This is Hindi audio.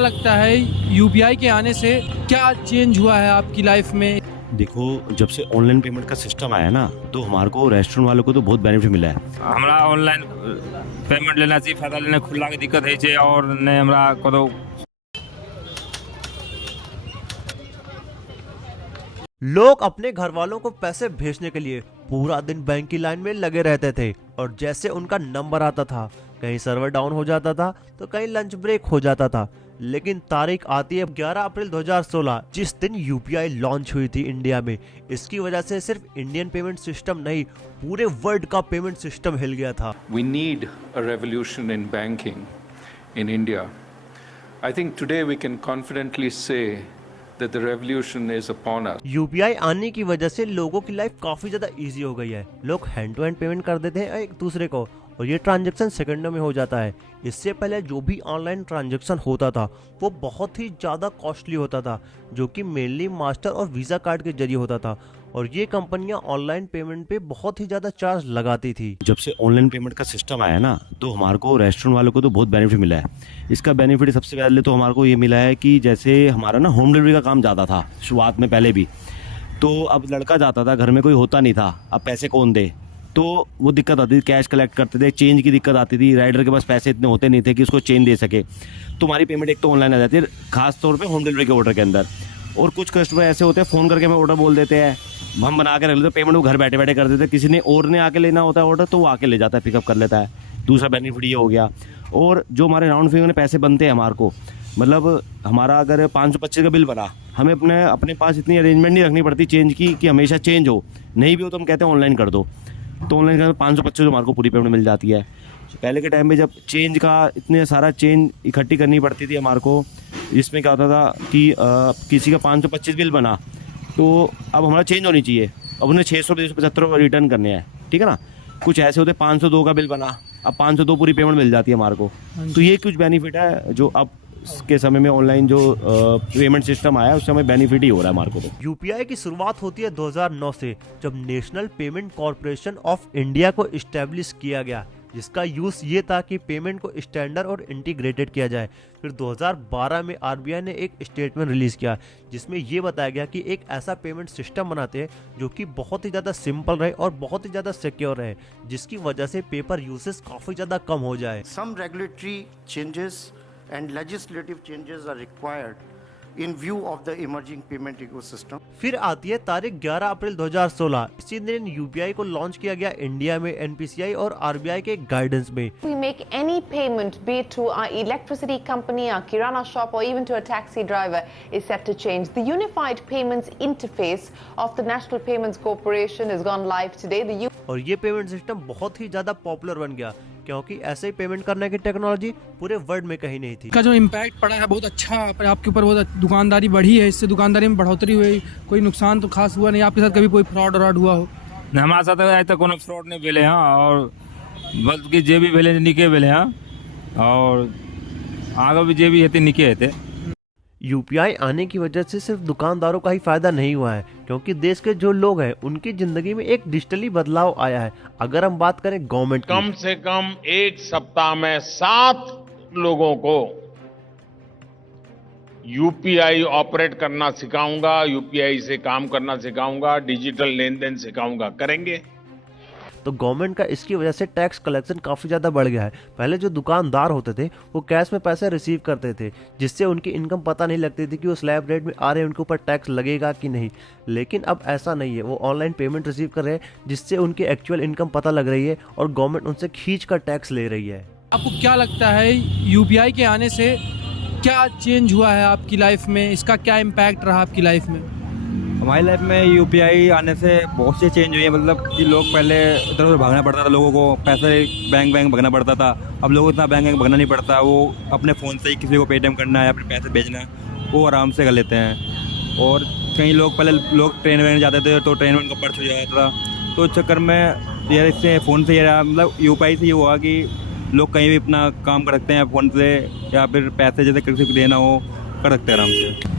लगता है यूपीआई के आने से क्या चेंज हुआ है आपकी लाइफ में? देखो, जब से ऑनलाइन पेमेंट का सिस्टम आया ना, तो हमारे को रेस्टोरेंट वालों को तो बहुत बेनिफिट मिला है। हमरा ऑनलाइन पेमेंट लेना चाहिए, फायदा लेना खुला के दिक्कत है छे और ने हमरा कतो लोग अपने घर वालों को पैसे भेजने के लिए पूरा दिन बैंक की लाइन में लगे रहते थे और जैसे उनका नंबर आता था, कहीं सर्वर डाउन हो जाता था तो कहीं लंच ब्रेक हो जाता था। लेकिन तारीख आती है 11 अप्रैल 2016, जिस दिन यूपीआई लॉन्च हुई थी इंडिया में। इसकी वजह से सिर्फ इंडियन पेमेंट सिस्टम नहीं, पूरे वर्ल्ड का पेमेंट सिस्टम हिल गया था। We need a revolution in banking in India. I think today we can confidently say that the revolution is upon us. UPI आने की वजह से लोगों की लाइफ काफी ज्यादा इजी हो गई है। लोग हैंड टू हैंड पेमेंट कर देते हैं एक दूसरे को और ये ट्रांजैक्शन सेकंडों में हो जाता है। इससे पहले जो भी ऑनलाइन ट्रांजैक्शन होता था वो बहुत ही ज़्यादा कॉस्टली होता था, जो कि मेनली मास्टर और वीज़ा कार्ड के जरिए होता था और ये कंपनियां ऑनलाइन पेमेंट पे बहुत ही ज़्यादा चार्ज लगाती थी। जब से ऑनलाइन पेमेंट का सिस्टम आया ना, तो हमारे को रेस्टोरेंट वालों को तो बहुत बेनिफिट मिला है। इसका बेनिफिट सबसे पहले तो हमारे को ये मिला है कि जैसे हमारा ना होम डिलीवरी का काम ज़्यादा था शुरुआत में, पहले भी तो अब लड़का जाता था, घर में कोई होता नहीं था, अब पैसे कौन दे, तो वो दिक्कत आती थी। कैश कलेक्ट करते थे, चेंज की दिक्कत आती थी, राइडर के पास पैसे इतने होते नहीं थे कि उसको चेंज दे सके। तो हमारी पेमेंट एक तो ऑनलाइन आ जाती है, खास तौर पे होम डिलीवरी के ऑर्डर के अंदर। और कुछ कस्टमर ऐसे होते हैं, फ़ोन करके हमें ऑर्डर बोल देते हैं, हम बना के रख लेते, पेमेंट वो घर बैठे बैठे कर देते हैं। किसी ने और ने आके लेना होता है ऑर्डर, तो वो आके ले जाता है, पिकअप कर लेता है। दूसरा बेनिफिट ये हो गया। और जो हमारे राउंड फिगर में पैसे बनते हैं हमारे को, मतलब हमारा अगर 525 का बिल बना, हमें अपने पास इतनी अरेंजमेंट नहीं रखनी पड़ती चेंज की कि हमेशा चेंज हो, नहीं भी हो तो हम कहते हैं ऑनलाइन कर दो, तो ऑनलाइन का 525 हमारे को पूरी पेमेंट मिल जाती है। पहले के टाइम में जब चेंज का इतने सारा चेंज इकट्ठी करनी पड़ती थी हमारे को, इसमें क्या होता था कि किसी का 525 बिल बना तो अब हमारा चेंज होनी चाहिए, अब उन्हें 675 रिटर्न करने हैं, ठीक है ना। कुछ ऐसे होते 502 का बिल बना, अब 502 पूरी पेमेंट मिल जाती है हमारे को। तो ये कुछ बेनिफिट है जो अब के समय में ऑनलाइन जो पेमेंट सिस्टम आया है उस समय बेनिफिट ही हो रहा है हमारे को। तो यूपीआई की शुरुआत होती है 2009 से, जब national payment corporation of India को इस्टेब्लिश किया गया, जिसका यूज ये था कि पेमेंट को स्टैंडर्ड और इंटीग्रेटेड किया जाए। फिर 2012 में आरबीआई ने एक स्टेटमेंट रिलीज किया जिसमें ये बताया गया कि एक ऐसा पेमेंट सिस्टम बनाते हैं जो कि बहुत ही ज़्यादा सिंपल रहे और बहुत ही ज़्यादा सिक्योर रहे, जिसकी वजह से पेपर यूसेज काफ़ी ज़्यादा कम हो जाए। Some regulatory changes and legislative changes are required in view of the emerging payment ecosystem. फिर आती है तारीख 11 अप्रैल 2016। इसी दिन यूपीआई को लॉन्च किया गया इंडिया में एनपीसीआई और आरबीआई के गाइडेंस में। We make any payment, be it to our electricity company, our kirana shop, or even to a taxi driver, is set to change. The Unified Payments Interface of the National Payments Corporation has gone live today. और ये पेमेंट सिस्टम बहुत ही ज्यादा पॉपुलर बन गया क्योंकि ऐसे ही पेमेंट करने की टेक्नोलॉजी पूरे वर्ल्ड में कहीं नहीं थी। का जो इम्पैक्ट पड़ा है बहुत अच्छा आपके ऊपर, बहुत दुकानदारी बढ़ी है, इससे दुकानदारी में बढ़ोतरी हुई, कोई नुकसान तो खास हुआ नहीं। आपके साथ कभी कोई फ्रॉड हुआ हो? हमारे साथ आज तक कोनो फ्रॉड नहीं भेले हैं और बल्कि जे भी भेले निके भेले हैं और आगे भी जे भी हेते निके हेते। यूपीआई आने की वजह से सिर्फ दुकानदारों का ही फायदा नहीं हुआ है, क्योंकि देश के जो लोग हैं उनकी जिंदगी में एक डिजिटली बदलाव आया है। अगर हम बात करें गवर्नमेंट की, कम से कम एक सप्ताह में 7 लोगों को यूपीआई ऑपरेट करना सिखाऊंगा, यूपीआई से काम करना सिखाऊंगा, डिजिटल लेन देन सिखाऊंगा, करेंगे। तो गवर्नमेंट का इसकी वजह से टैक्स कलेक्शन काफ़ी ज़्यादा बढ़ गया है। पहले जो दुकानदार होते थे वो कैश में पैसे रिसीव करते थे, जिससे उनकी इनकम पता नहीं लगती थी कि वो स्लैब रेट में आ रहे हैं, उनके ऊपर टैक्स लगेगा कि नहीं। लेकिन अब ऐसा नहीं है, वो ऑनलाइन पेमेंट रिसीव कर रहे हैं, जिससे उनकी एक्चुअल इनकम पता लग रही है और गवर्नमेंट उनसे खींच कर टैक्स ले रही है। आपको क्या लगता है यूपीआई के आने से क्या चेंज हुआ है आपकी लाइफ में? इसका क्या इम्पैक्ट रहा आपकी लाइफ में? हमारी लाइफ में यूपीआई आने से बहुत से चेंज हुई है। मतलब कि लोग पहले इधर उधर भागना पड़ता था, लोगों को पैसे बैंक भागना पड़ता था। अब लोगों को इतना बैंक भागना नहीं पड़ता, वो अपने फ़ोन से ही किसी को पेटीएम करना है या फिर पैसे भेजना है वो आराम से कर लेते हैं। और कई लोग पहले ट्रेन वगैरह जाते थे तो ट्रेन में उनका पर्स हो जाता था, तो इस चक्कर में यार इससे फ़ोन से यार मतलब यूपीआई से ये हुआ कि लोग कहीं भी अपना काम कर सकते हैं फ़ोन से, या फिर पैसे जैसे किसी को देना हो कर सकते हैं आराम से।